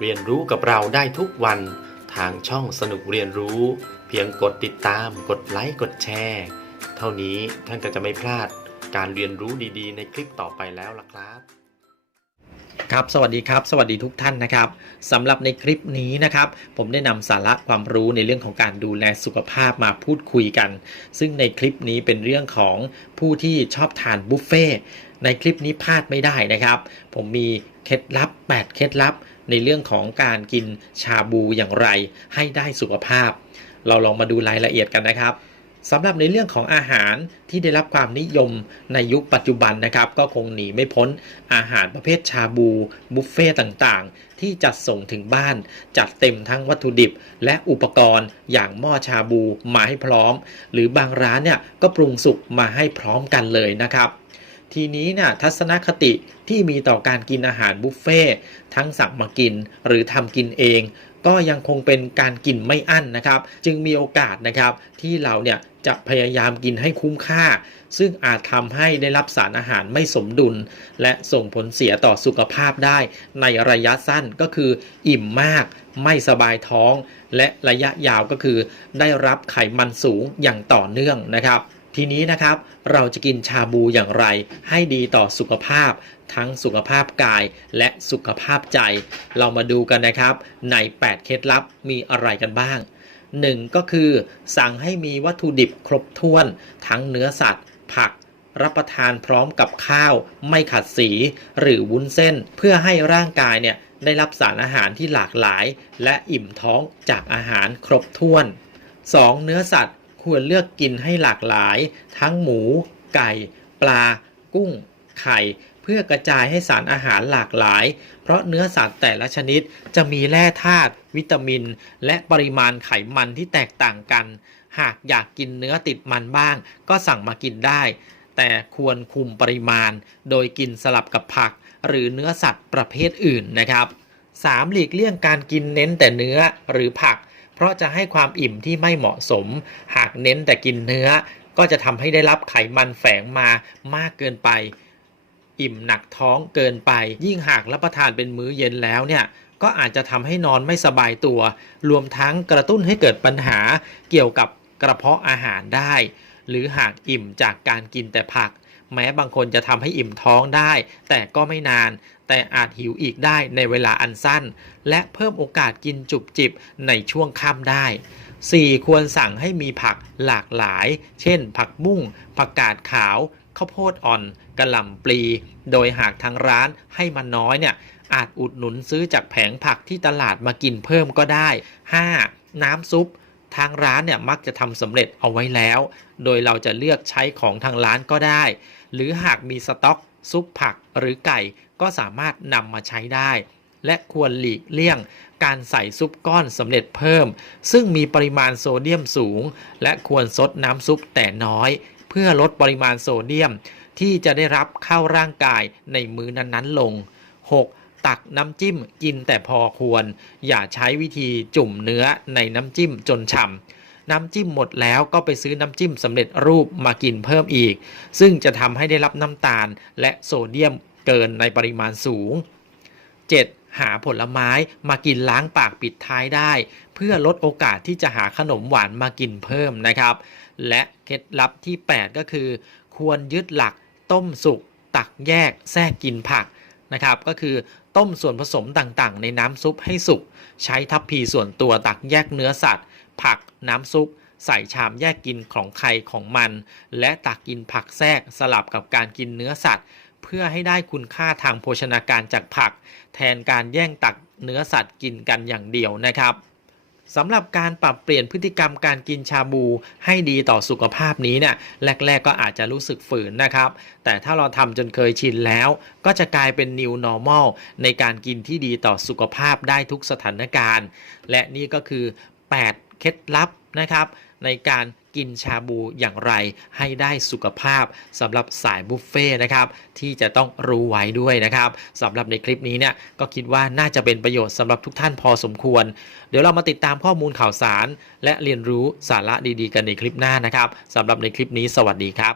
เรียนรู้กับเราได้ทุกวันทางช่องสนุกเรียนรู้ เพียงกดติดตาม กดไลค์กดแชร์เท่านี้ท่านก็จะไม่พลาดการเรียนรู้ดีๆ ในคลิปต่อไปแล้วล่ะครับครับสวัสดีครับ สวัสดีทุกท่านนะครับสำหรับในคลิปนี้นะครับ ผมได้นำสาระความรู้ในเรื่องของการดูแลสุขภาพมาพูดคุยกัน ซึ่งในคลิปนี้เป็นเรื่องของผู้ที่ชอบทานบุฟเฟ่ในคลิปนี้พลาดไม่ได้นะครับ ผมมีเคล็ดลับ 8 เคล็ดลับ ในเรื่องของการกินชาบูอย่างไร ให้ได้สุขภาพ เราลองมาดูรายละเอียดกันนะครับสำหรับในเรื่องของอาหารที่ได้รับความนิยมในยุคปัจจุบันนะครับ ก็คงหนีไม่พ้นอาหารประเภทชาบูบุฟเฟ่ต่างๆ ที่จัดส่งถึงบ้าน จัดเต็มทั้งวัตถุดิบ และอุปกรณ์อย่างหม้อชาบูมาให้พร้อม หรือบางร้านเนี่ยก็ปรุงสุกมาให้พร้อมกันเลยนะครับ ทีนี้เนี่ยทัศนคติที่มีต่อการกินอาหารบุฟเฟ่ทั้งสั่งมากินหรือทำกินเอง ก็ยังคงเป็นการกินไม่อั้นนะครับ จึงมีโอกาสนะครับที่เราเนี่ยจะพยายามกินให้คุ้มค่า ซึ่งอาจทำให้ได้รับสารอาหารไม่สมดุล และส่งผลเสียต่อสุขภาพได้ ในระยะสั้นก็คือ อิ่มมากไม่สบายท้อง และระยะยาวก็คือ ได้รับไขมันสูงอย่างต่อเนื่องนะครับ ทีนี้นะครับเราจะกินชาบูอย่างไร ให้ดีต่อสุขภาพ ทั้งสุขภาพกายและสุขภาพใจ เรามาดูกันนะครับใน 8 เคล็ดลับมีอะไรกันบ้าง 1. ก็คือ สั่งให้มีวัตถุดิบครบถ้วน ทั้งเนื้อสัตว์ ผักรับประทานพร้อมกับข้าว ไม่ขัดสี หรือวุ้นเส้นเพื่อให้ร่างกายเนี่ยได้รับสารอาหารที่หลากหลาย และอิ่มท้องจากอาหารครบถ้วน 2. เนื้อสัตว์ ควรเลือกกินให้หลากหลาย ทั้งหมู ไก่ ปลา กุ้ง ไข่ เพื่อกระจายให้สารอาหารหลากหลาย เพราะเนื้อสัตว์แต่ละชนิดจะมีแร่ธาตุวิตามิน และปริมาณไขมันที่แตกต่างกัน หากอยากกินเนื้อติดมันบ้าง ก็สั่งมากินได้ แต่ควรคุมปริมาณ โดยกินสลับกับผัก หรือเนื้อสัตว์ประเภทอื่นนะครับ 3. หลีกเลี่ยงการกินเน้นแต่เนื้อหรือผัก เพราะจะให้ความอิ่มที่ไม่เหมาะสม หากเน้นแต่กินเนื้อ ก็จะทำให้ได้รับไขมันแฝงมามากเกินไป อิ่มหนักท้องเกินไป ยิ่งหากรับประทานเป็นมื้อเย็นแล้วเนี่ยก็อาจจะทำให้นอนไม่สบายตัว รวมทั้งกระตุ้นให้เกิดปัญหาเกี่ยวกับกระเพาะอาหารได้ หรือหากอิ่มจากการกินแต่ผัก แม้บางคนจะทำให้อิ่มท้องได้ แต่ก็ไม่นาน แต่อาจหิวอีกได้ในเวลาอันสั้น และเพิ่มโอกาสกินจุบจิบในช่วงค่ำได้ 4. ควรสั่งให้มีผักหลากหลาย เช่น ผักบุ้งผักกาดขาวข้าวโพดอ่อนกระหล่ำปลี โดยหากทางร้านให้มันน้อยเนี่ยอาจอุดหนุนซื้อจากแผงผักที่ตลาดมากินเพิ่มก็ได้ 5. น้ำซุป ทางร้านเนี่ยมักจะทำสำเร็จเอาไว้แล้ว โดยเราจะเลือกใช้ของทางร้านก็ได้ หรือหากมีสต็อก ซุปผักหรือไก่ก็สามารถนำมาใช้ได้ และควรหลีกเลี่ยง การใส่ซุปก้อนสำเร็จเพิ่ม ซึ่งมีปริมาณโซเดียมสูง และควรซดน้ำซุปแต่น้อย เพื่อลดปริมาณโซเดียม ที่จะได้รับเข้าร่างกายในมื้อนั้นๆลง 6. ตักน้ำจิ้มกินแต่พอควร อย่าใช้วิธีจุ่มเนื้อในน้ำจิ้มจนฉ่ำน้ำจิ้มหมดแล้วก็ไปซื้อน้ำจิ้มสำเร็จรูปมากินเพิ่มอีก ซึ่งจะทำให้ได้รับน้ำตาลและโซเดียมเกินในปริมาณสูง 7. หาผลไม้มากินล้างปากปิดท้ายได้ เพื่อลดโอกาสที่จะหาขนมหวานมากินเพิ่มนะครับ และเคล็ดลับที่ 8 ก็คือ ควรยึดหลักต้มสุกตักแยกแทรกกินผัก นะครับก็คือต้มส่วนผสมต่างๆ ในน้ำซุปให้สุก ใช้ทัพพีส่วนตัวตักแยกเนื้อสัตว์ ผักน้ำซุป ใส่ชามแยกกินของใครของมัน และตักกินผักแทรกสลับกับการกินเนื้อสัตว์ เพื่อให้ได้คุณค่าทางโภชนาการจากผัก แทนการแย่งตักเนื้อสัตว์กินกันอย่างเดียวนะครับ สำหรับการปรับเปลี่ยนพฤติกรรมการกินชาบูให้ดีต่อสุขภาพนี้เนี่ยแรก ๆ ก็อาจจะรู้สึกฝืนนะครับ แต่ถ้าเราทำจนเคยชินแล้ว ก็จะกลายเป็น new normal ในการกินที่ดีต่อสุขภาพได้ทุกสถานการณ์ และนี่ก็คือ 8 เคล็ดลับนะครับ ในการกินชาบูอย่างไรให้ได้สุขภาพสำหรับสายบุฟเฟ่นะครับที่จะต้องรู้ไว้ด้วยนะครับสำหรับในคลิปนี้เนี่ยก็คิดว่าน่าจะเป็นประโยชน์สำหรับทุกท่านพอสมควร เดี๋ยวเรามาติดตามข้อมูลข่าวสาร และเรียนรู้สาระดีๆ กันในคลิปหน้านะครับสำหรับในคลิปนี้สวัสดีครับ